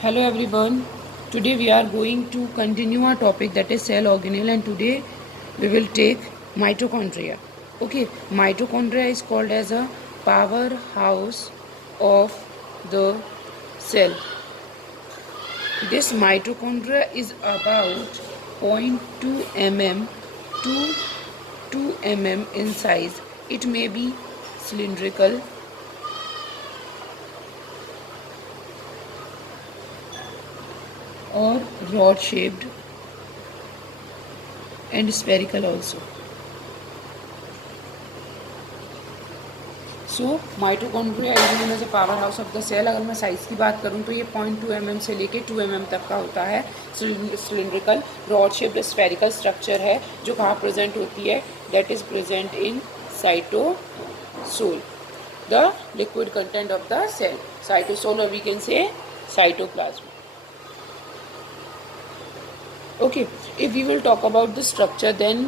Hello everyone. Today we are going to continue our topic, that is cell organelle, and today we will take mitochondria. Okay, mitochondria is called as a powerhouse of the cell. This mitochondria is about 0.2 mm to 2 mm in size. It may be cylindrical or rod shaped and spherical also. So mitochondria is known as a power house of the cell. अगर मैं size की बात करूँ तो ये 0.2 mm से लेके 2 mm तक का होता है. Cylindrical rod shaped spherical structure है जो कहाँ प्रेजेंट होती है, that is present in cytosol, the liquid content of the cell. Cytosol और we can say cytoplasm. Okay, if we will talk about the structure, then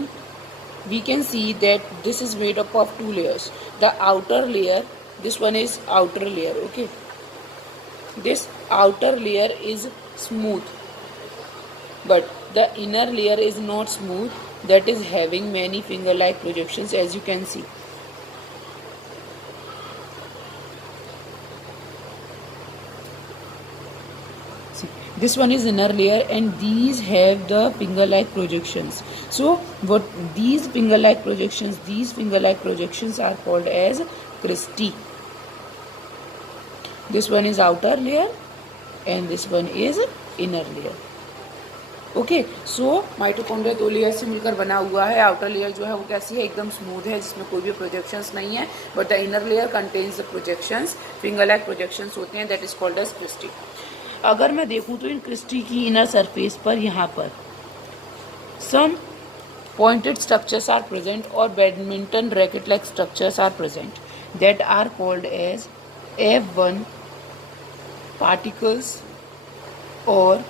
we can see that this is made up of two layers. The outer layer, this one is outer layer. Okay, this outer layer is smooth, but the inner layer is not smooth, that is having many finger like projections, as you can see. This one is inner layer and these have the finger like projections. So what these finger like projections are called as cristae. This one is outer layer and this one is inner layer. Okay, so mitochondria दो layer से मिलकर बना हुआ है. Outer layer जो है वो कैसी है, एकदम स्मूथ है जिसमें कोई भी प्रोजेक्शंस नहीं है. But the inner layer contains the projections, finger like projections होते हैं, that is called as cristae. अगर मैं देखूं तो इन क्रिस्टी की इनर सरफेस पर यहाँ पर some pointed structures are present और badminton racket like structures are present, that are called as F1 particles or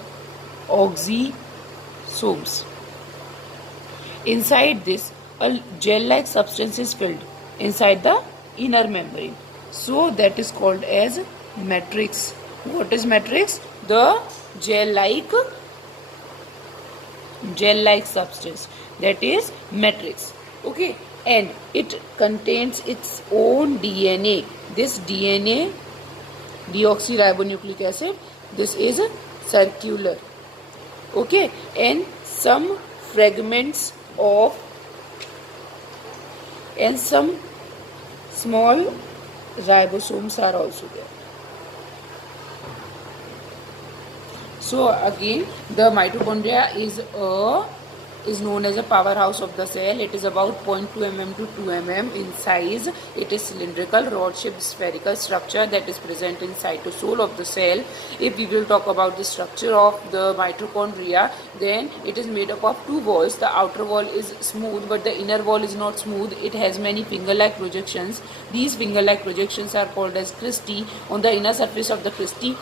oxysomes. Inside this, a gel-like substance is filled inside the inner membrane. So that is called as matrix. What is matrix? The gel-like substance, that is matrix. Okay, and it contains its own DNA. This DNA, deoxyribonucleic acid, this is circular. Okay, and some fragments of and some small ribosomes are also there. So again, the mitochondria is known as a powerhouse of the cell. It is about 0.2 mm to 2 mm in size. It is cylindrical, rod-shaped spherical structure that is present in cytosol of the cell. If we will talk about the structure of the mitochondria, then it is made up of two walls. The outer wall is smooth, but the inner wall is not smooth. It has many finger-like projections. These finger-like projections are called as cristae. On the inner surface of the cristae,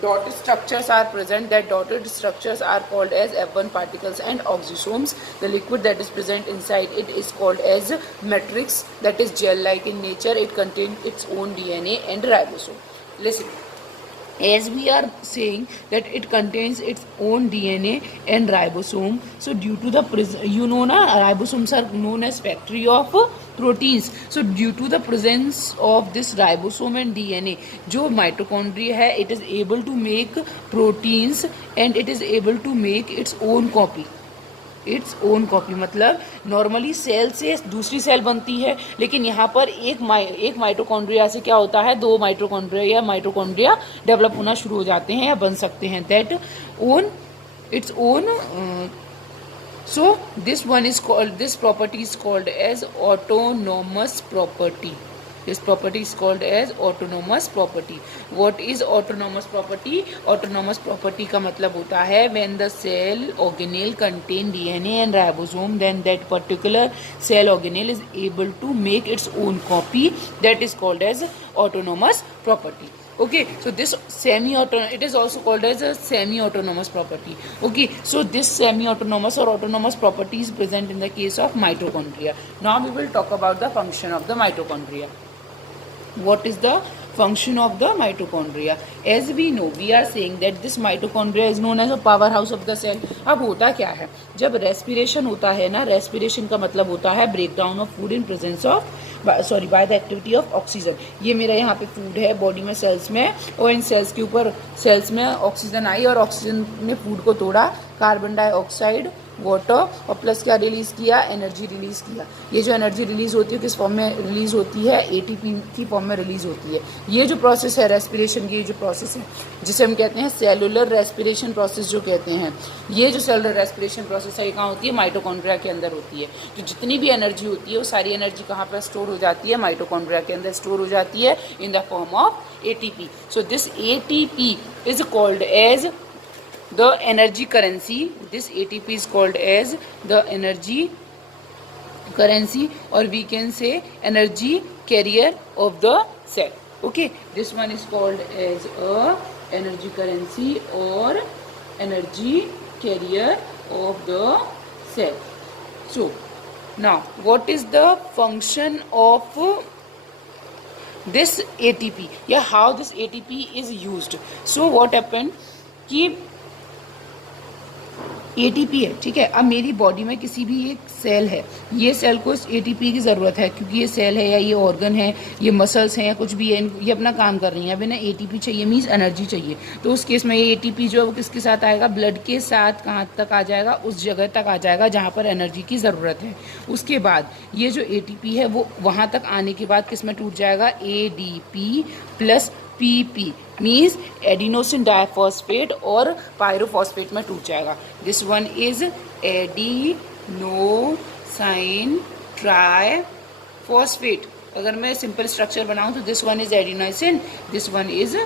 dotted structures are present. That dotted structures are called as F1 particles and oxysomes. The liquid that is present inside it is called as matrix, that is gel-like in nature. It contains its own DNA and ribosome. Listen, as we are saying that it contains its own DNA and ribosome, so due to the ribosomes are known as factory of proteins. So due to the presence of this ribosome and DNA, जो mitochondria है, it is able to make proteins and it is able to make its own copy. मतलब normally cell से दूसरी cell बनती है, लेकिन यहाँ पर एक माइटोकॉन्ड्रिया से क्या होता है, दो माइटोकॉन्ड्रिया डेवलप होना शुरू हो जाते हैं या बन सकते हैं. That own its own. So this property is called as autonomous property. This property is called as autonomous property. What is autonomous property? Autonomous property का मतलब होता है when the cell organelle contain DNA and ribosome, then that particular cell organelle is able to make its own copy. That is called as autonomous property. Okay, so this it is also called as a semi-autonomous property. Okay, so this semi-autonomous or autonomous property is present in the case of mitochondria. Now we will talk about the function of the mitochondria. What is the function of the mitochondria. As we know, we are saying that this mitochondria is known as a powerhouse of the cell. अब होता क्या है, जब respiration होता है ना, respiration का मतलब होता है breakdown of food in presence of by the activity of oxygen. ये मेरा यहाँ पे फूड है बॉडी में, सेल्स में, और इन सेल्स के ऊपर सेल्स में ऑक्सीजन आई और ऑक्सीजन ने फूड को तोड़ा, कार्बन डाइऑक्साइड, वाटर और प्लस क्या रिलीज़ किया, एनर्जी रिलीज़ किया. ये जो एनर्जी रिलीज़ होती है किस फॉर्म में रिलीज़ होती है, एटीपी की फॉर्म में रिलीज़ होती है. ये जो प्रोसेस है रेस्पिरेशन की, ये जो प्रोसेस है जिसे हम कहते हैं सेलुलर रेस्पिरेशन प्रोसेस जो कहते हैं, ये जो सेलुलर रेस्पिरेशन प्रोसेस है ये कहाँ होती है, माइटोकॉन्ड्रिया के अंदर होती है. तो जितनी भी एनर्जी होती है वो सारी एनर्जी कहाँ पर स्टोर हो जाती है, माइटोकॉन्ड्रिया के अंदर स्टोर हो जाती है in the form of ATP. So this ATP is called as the energy currency. This ATP is called as the energy currency, or we can say energy carrier of the cell. Okay, this one is called as a energy currency or energy carrier of the cell. So now what is the function of this ATP, yeah, how this ATP is used. So what happened कि ATP है, ठीक है. अब मेरी body में किसी भी एक सेल है, ये सेल को इस एटीपी की ज़रूरत है क्योंकि ये सेल है या ये ऑर्गन है, ये मसल्स हैं या कुछ भी है, ये अपना काम कर रही हैं. अब इन्हें एटीपी चाहिए, मीन्स एनर्जी चाहिए. तो उस केस में ये एटीपी जो है वो किसके साथ आएगा, ब्लड के साथ कहाँ तक आ जाएगा, उस जगह तक आ जाएगा जहाँ पर एनर्जी की ज़रूरत है. उसके बाद ये जो एटीपी है वो वहाँ तक आने के बाद किस में टूट जाएगा, ADP plus PP means adenosine diphosphate और पायरोफॉस्फेट में टूट जाएगा. This one is adenosine triphosphate. अगर मैं सिंपल स्ट्रक्चर बनाऊं तो this one is adenosine, this one is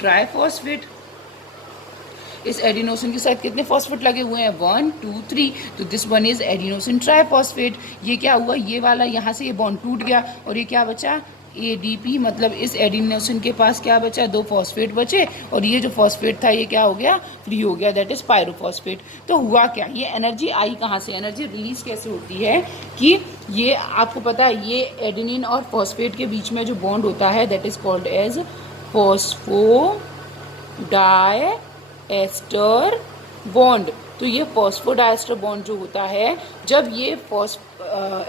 triphosphate. इस एडिनोसिन के साथ कितने फॉस्फेट लगे हुए हैं, 1 2 3. तो this one is adenosine triphosphate. ये क्या हुआ, ये वाला यहाँ से ये बॉन्ड टूट गया और ये क्या बचा, एडीपी. मतलब इस एडिनोसिन के पास क्या बचा, 2 फॉस्फेट बचे और ये जो फॉस्फेट था ये क्या हो गया, फ्री हो गया, दैट इज पायरोफॉस्फेट. तो हुआ क्या, ये एनर्जी आई कहाँ से, एनर्जी रिलीज कैसे होती है कि ये आपको पता है ये एडेनिन और फॉस्फेट के बीच में जो बॉन्ड होता है that is called as phosphodiester bond. तो ये फॉस्फोडाइएस्टर बॉन्ड जो होता है, जब ये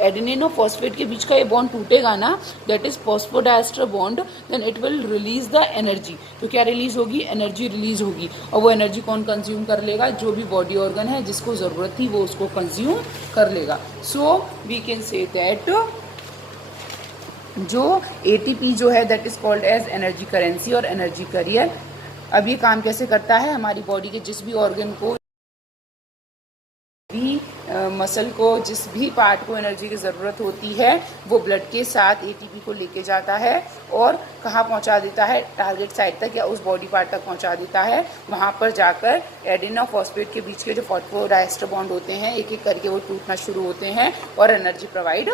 एडेनिन और फॉस्फेट के बीच का ये बॉन्ड टूटेगा ना, that is phosphodiester bond, then it will release the energy. तो क्या रिलीज होगी, एनर्जी रिलीज होगी. और वो एनर्जी कौन कंज्यूम कर लेगा, जो भी बॉडी ऑर्गन है जिसको ज़रूरत थी वो उसको कंज्यूम कर लेगा. So we can say that जो एटीपी जो है that is called as energy currency और एनर्जी करियर. अब ये काम कैसे करता है, हमारी बॉडी के जिस भी ऑर्गन को, भी मसल को, जिस भी पार्ट को एनर्जी की ज़रूरत होती है वो ब्लड के साथ एटीपी को लेके जाता है और कहाँ पहुँचा देता है, टारगेट साइट तक या उस बॉडी पार्ट तक पहुँचा देता है. वहाँ पर जाकर एडेनिन और फॉस्फेट के बीच के जो फॉस्फोडाइएस्टर बॉन्ड होते हैं एक एक करके वो टूटना शुरू होते हैं और एनर्जी प्रोवाइड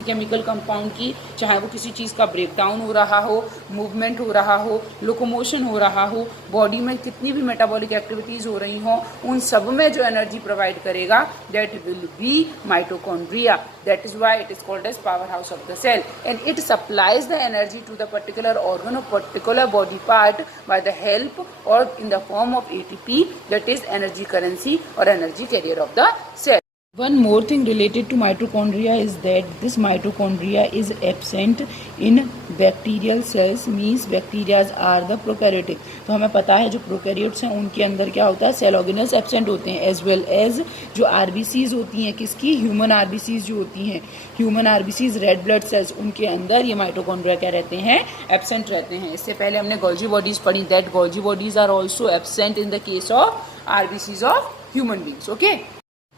केमिकल कंपाउंड की, चाहे वो किसी चीज़ का ब्रेकडाउन हो रहा हो, मूवमेंट हो रहा हो, लोकोमोशन हो रहा हो, बॉडी में कितनी भी मेटाबॉलिक एक्टिविटीज़ हो रही हों, उन सब में जो एनर्जी प्रोवाइड करेगा that will be mitochondria. That is why it is called as power house of the cell and it supplies the energy to the particular organ और particular body part by the help और in the form of ATP, that is energy currency और energy carrier of the cell. One more thing related to mitochondria is that this mitochondria is absent in bacterial cells, means bacteria are the prokaryotic. तो हमें पता है जो prokaryotes हैं उनके अंदर क्या होता है, सेल ऑर्गेनल्स एब्सेंट होते हैं, एज वेल एज जो आरबीसीज होती हैं, किसकी, ह्यूमन आरबीसीज जो होती हैं, human RBCs red blood cells, उनके अंदर ये माइटोकॉन्ड्रिया क्या रहते हैं, एब्सेंट रहते हैं. इससे पहले हमने गोल्जी बॉडीज पढ़ी, that Golgi bodies are also absent in the case of RBCs of human beings. Okay.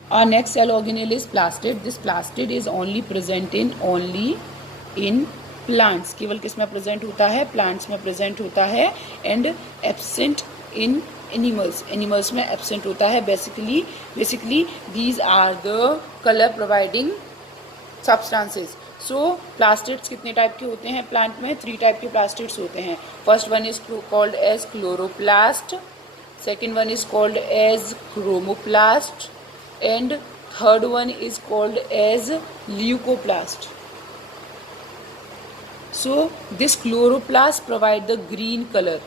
Our next cell organelle is plastid. This plastid is only present in plants. केवल किस में present होता है, plants में present होता है and absent in animals. Animals में absent होता है. Basically these are the colour providing substances. So plastids कितने टाइप के होते हैं प्लांट में? 3 टाइप के प्लास्टिड्स होते हैं. First one is called as chloroplast, second one is called as chromoplast, and third one is called as leucoplast. So this chloroplast provide the green color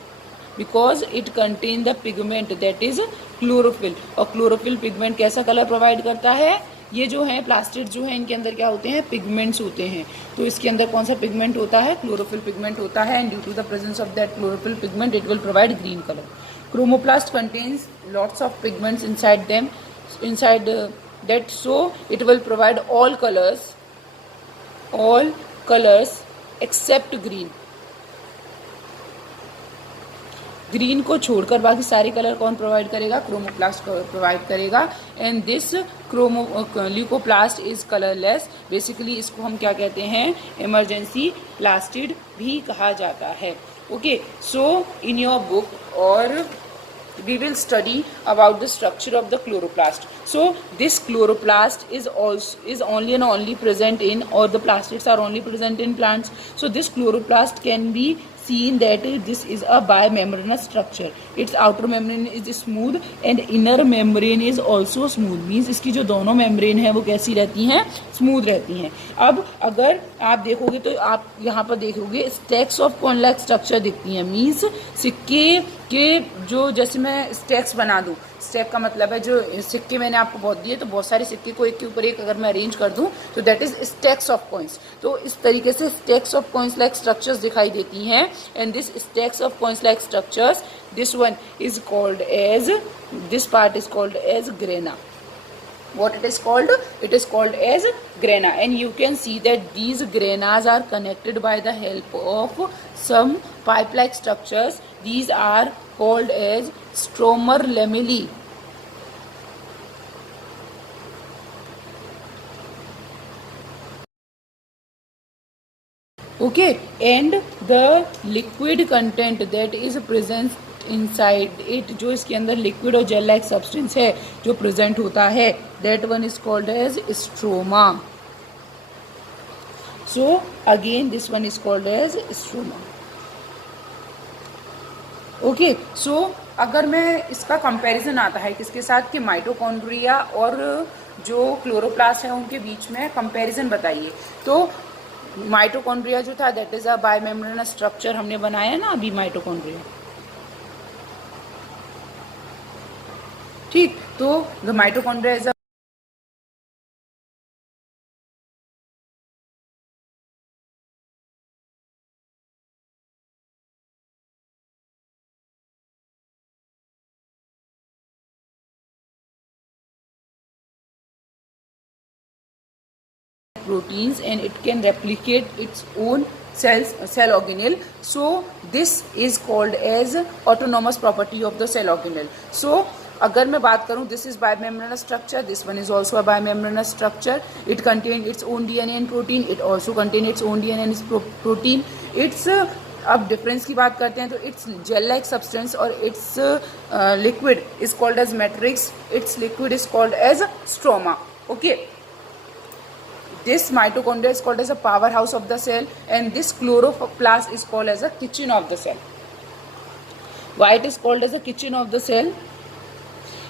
because it contain the pigment that is chlorophyll. और chlorophyll pigment कैसा colour provide करता है? ये जो है plastid जो है इनके अंदर क्या होते हैं? पिगमेंट्स होते हैं. तो इसके अंदर कौन सा पिगमेंट होता है? क्लोरोफिल पिगमेंट होता है. And due to the presence of that chlorophyll pigment it will provide green colour. Chromoplast contains lots of pigments inside them, inside that, so it will provide all colors except green. Green को छोड़कर बाकी सारे colour कौन provide करेगा? Chromoplast provide करेगा. And this leucoplast is colourless. Basically इसको हम क्या कहते हैं? इमरजेंसी प्लास्टिड भी कहा जाता है. Okay, so in your book और we will study about the structure of the chloroplast. So this chloroplast is only and only present in, or the plastids are only present in plants. So this chloroplast can be seen that this is a bimembranous structure. Its outer membrane is smooth and inner membrane is also smooth. Means इसकी जो दोनों membrane है वो कैसी रहती हैं? Smooth रहती हैं. अब अगर आप देखोगे तो आप यहाँ पर देखोगे स्टैक्स ऑफ कॉन्लैक स्ट्रक्चर दिखती हैं. मीन्स सिक्के के जो, जैसे मैं स्टैक्स बना दूँ, स्टैक का मतलब है जो सिक्के मैंने आपको बहुत दिए, तो बहुत सारे सिक्के को एक के ऊपर एक अगर मैं अरेंज कर दूं तो that is stacks of coins. तो इस तरीके से stacks of coins like structures दिखाई देती हैं. And this stacks of coins like structures, this one is called as, this part is called as grana. What it is called? It is called as grana. And you can see that these granas are connected by the help of some pipe-like structures. These are called as stromer lamellae. Okay, and the liquid content that is present inside it, जो इसके अंदर liquid और jail like substance है जो present होता है, that one is called as stroma. So again this one is called as stroma. Okay, so अगर मैं इसका कंपैरिजन आता है किसके साथ? कि माइटोकॉन्ड्रिया और जो क्लोरोप्लास्ट है उनके बीच में कंपैरिजन बताइए. तो माइटोकॉन्ड्रिया जो था that is a bimembranous structure, हमने बनाया ना अभी माइटोकॉन्ड्रिया. ठीक, तो the mitochondria is a proteins and it can replicate its own cell organelle. So this is called as autonomous property of the cell organelle. So अगर मैं बात करूं, this is bimembranous structure, this one is also a bimembranous structure. It contain its own DNA and protein, it also contain its own DNA and protein. Its, अब difference की बात करते हैं तो इट्स जेल लाइक सब्सटेंस और its liquid is called as matrix, its liquid is called as stroma. Okay, this mitochondria is called as a powerhouse of the cell and this chloroplast is called as a kitchen of the cell. Why it is called as a kitchen of the cell?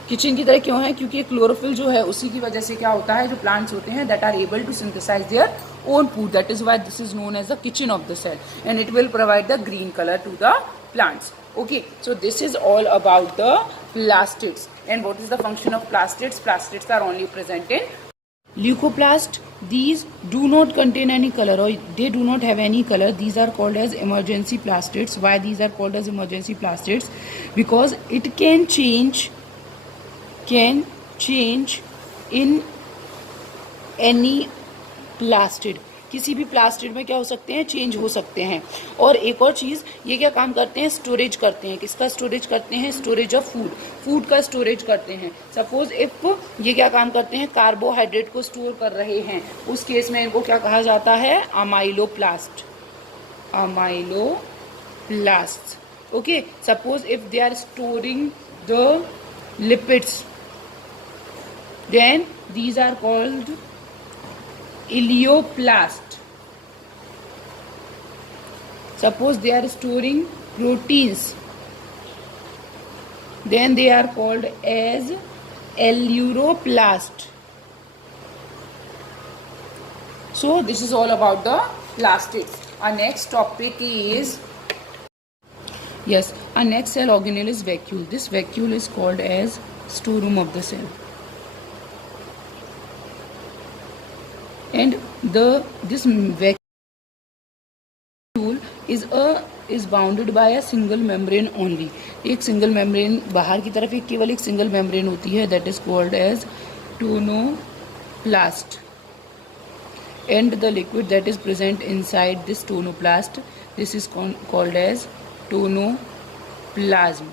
Kitchen की तरह क्यों है? क्योंकि chlorophyll जो है उसी की वजह से क्या होता है, जो प्लांट्स होते हैं that are able to synthesise their own food, that is why this is known as the kitchen of the cell and it will provide the green colour to the plants. Okay, so this is all about the plastids. And what is the function of plastids? Plastids are only present in leucoplast. These do not contain any color or they do not have any color. These are called as emergency plastids. Why these are called as emergency plastids? Because it can change in any plastid. किसी भी plastid में क्या हो सकते हैं? Change हो सकते हैं. और एक और चीज़, ये क्या काम करते हैं? स्टोरेज करते हैं. किसका स्टोरेज करते हैं? स्टोरेज ऑफ फूड, फूड का स्टोरेज करते हैं. सपोज इफ ये क्या काम करते हैं? कार्बोहाइड्रेट को स्टोर कर रहे हैं, उस केस में इनको क्या कहा जाता है? Amyloplast. Amyloplast. Okay, suppose if they are storing the lipids then these are called elaioplast. Suppose they are storing proteins, then they are called as aleuroplast. So this is all about the plastics. Our next topic is, yes, our next cell organelle is vacuole. This vacuole is called as storeroom of the cell. And this vacuole is bounded by a single membrane only. एक single membrane, बाहर की तरफ एक केवल एक single membrane होती है, that is called as tonoplast. And the liquid that is present inside this tonoplast, this is called as tonoplasm.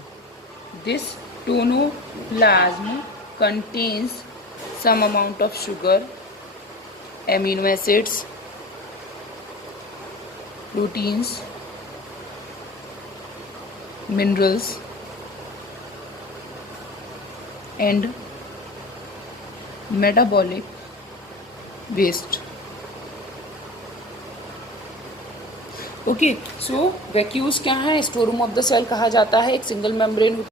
This tonoplasm contains some amount of sugar, amino acids, proteins, minerals, and metabolic waste. Okay, so vacuoles क्या है? Store room of the cell कहा जाता है. एक single membrane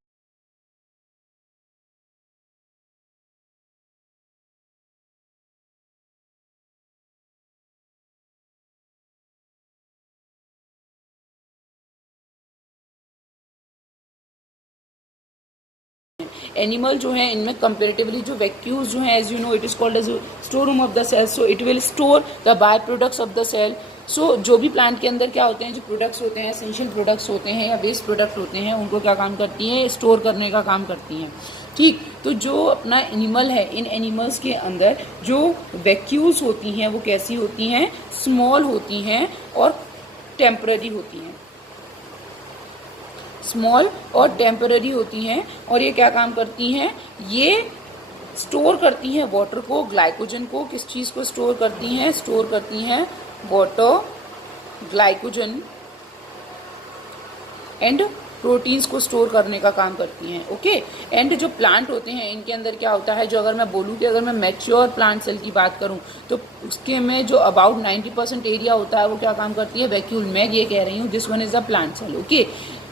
animal जो है इनमें comparatively जो वैक्यूल्स जो है, as you know, it is called as store room of the cell. So it will store the by products of the cell. So जो भी प्लांट के अंदर क्या होते हैं, जो प्रोडक्ट्स होते हैं, एसेंशियल प्रोडक्ट्स होते हैं या वेस्ट प्रोडक्ट होते हैं, उनको क्या काम करती हैं? स्टोर करने का काम करती हैं. ठीक, तो जो अपना एनिमल है, इन एनिमल्स के अंदर जो वैक्यूल्स होती हैं वो कैसी होती हैं? स्मॉल होती हैं और टेम्पररी होती हैं. स्मॉल और टेम्पररी होती हैं. और ये क्या काम करती हैं? ये स्टोर करती हैं वाटर को, ग्लाइकोजन को. किस चीज़ को स्टोर करती हैं? स्टोर करती हैं वाटर, ग्लाइकोजन एंड प्रोटीन्स को स्टोर करने का काम करती हैं. ओके, एंड जो प्लांट होते हैं इनके अंदर क्या होता है? जो अगर मैं बोलूँ कि अगर मैं मैच्योर प्लांट सेल की बात करूँ तो उसके में जो अबाउट 90% एरिया होता है वो क्या काम करती है? वैक्यूल. मैं ये कह रही हूँ this one is the plant cell. Okay,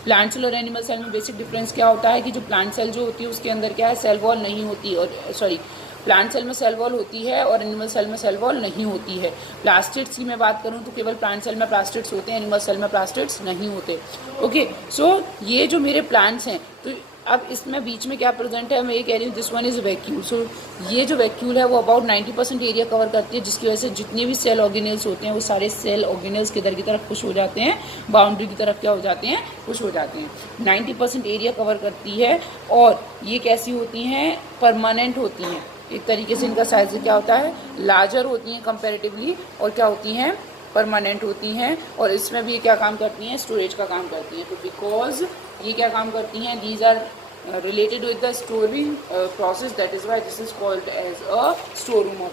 plant cell और एनिमल सेल में बेसिक डिफरेंस क्या होता है कि जो प्लांट सेल जो होती है उसके अंदर क्या है? सेल वॉल नहीं होती. और सॉरी, प्लांट सेल में सेल वॉल होती है और एनिमल सेल में सेल वॉल नहीं होती है. प्लास्टिड्स की मैं बात करूं तो केवल प्लांट सेल में प्लास्टिड्स होते हैं, एनिमल सेल में प्लास्टिड्स नहीं होते. ओके, सो ये जो मेरे प्लांट्स हैं, तो अब इसमें बीच में क्या प्रेजेंट है? मैं ये कह रही हूँ दिस वन इज वैक्यूल. सो ये जो वैक्यूल है वो अबाउट 90% एरिया कवर करती है, जिसकी वजह से जितने भी सेल ऑर्गेनेल्स होते हैं वो सारे सेल ऑर्गेनेल्स किधर की तरफ पुश हो जाते हैं? बाउंड्री की तरफ क्या हो जाते हैं? पुश हो जाते हैं. 90% एरिया कवर करती है. और ये कैसी होती हैं? परमानेंट होती हैं. एक तरीके से इनका साइज क्या होता है? लार्जर होती हैं कंपैरेटिवली. और क्या होती हैं? परमानेंट होती हैं. और इसमें भी क्या काम करती हैं? स्टोरेज का काम करती हैं. तो बिकॉज ये क्या काम करती हैं? These are related with the storing process, that is why this is called as a store room of.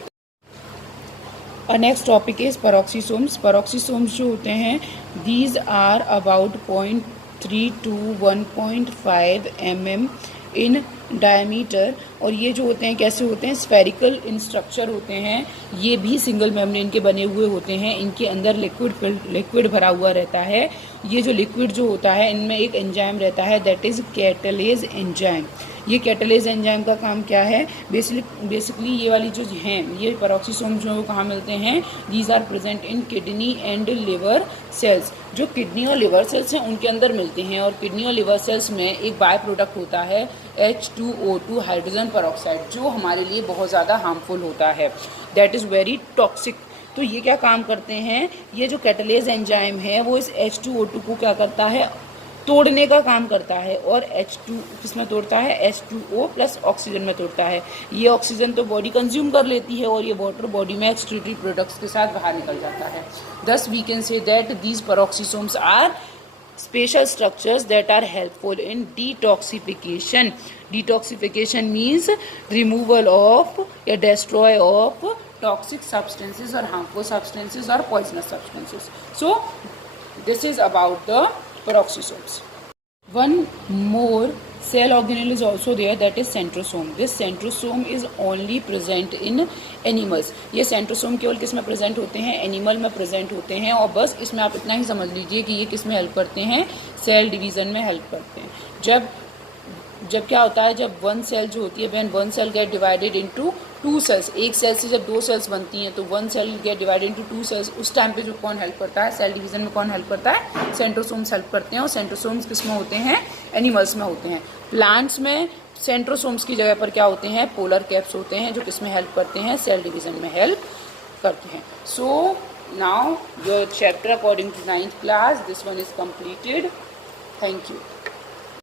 और next topic is peroxisomes. Peroxisomes जो होते हैं these are about 0.3 to 1.5 mm in diameter. और ये जो होते हैं कैसे होते हैं? स्फेरिकल इन स्ट्रक्चर होते हैं. ये भी सिंगल मेम्ब्रेन के बने हुए होते हैं. इनके अंदर लिक्विड भरा हुआ रहता है. ये जो लिक्विड जो होता है इनमें एक एंजाइम रहता है, दैट इज़ कैटलेज एंजाइम. ये कैटलेज एंजाइम का काम क्या है? बेसिकली ये वाली जो हैं, ये पेरोक्सीसोम जो कहाँ मिलते हैं? These are present in kidney and liver cells. जो किडनी और लिवर सेल्स हैं उनके अंदर मिलते हैं. और किडनी और लिवर सेल्स में एक बाय प्रोडक्ट होता है H2O2 हाइड्रोजन पेरोक्साइड, जो हमारे लिए बहुत ज़्यादा हार्मफुल होता है. That is very toxic. तो ये क्या काम करते हैं? ये जो कैटलेज एंजाइम है वो इस H2O2 को क्या करता है? तोड़ने का काम करता है. और H2 किसमें तोड़ता है? H2O प्लस ऑक्सीजन में तोड़ता है. ये ऑक्सीजन तो बॉडी कंज्यूम कर लेती है और ये वाटर बॉडी में एक्सक्रीटरी प्रोडक्ट्स के साथ बाहर निकल जाता है. Thus we can say that these peroxisomes are special structures that are helpful in detoxification. Detoxification means removal of or destroy of toxic substances or harmful substances or poisonous substances. So this is about the peroxisomes. One more cell organelle is also there, that is centrosome. This centrosome is only present in animals. ये centrosome केवल किस में present होते हैं, animal में present होते हैं, और बस इसमें आप इतना ही समझ लीजिए कि ये किस में हेल्प करते हैं, सेल डिवीज़न में हेल्प करते हैं. जब क्या होता है, जब वन सेल जो होती है, when one cell get divided into two cells, एक सेल से जब दो सेल्स बनती हैं तो one cell get divided into two cells, उस टाइम पे जो कौन हेल्प करता है, सेल डिवीजन में कौन हेल्प करता है, सेंट्रोसोम्स हेल्प करते हैं. और सेंट्रोसोम्स किस में होते हैं, एनिमल्स में होते हैं. प्लांट्स में सेंट्रोसोम्स की जगह पर क्या होते हैं, पोलर कैप्स होते हैं, जो किस में हेल्प करते हैं, सेल डिवीजन में हेल्प करते हैं. So now your chapter according to 9th class, this one is completed. Thank you.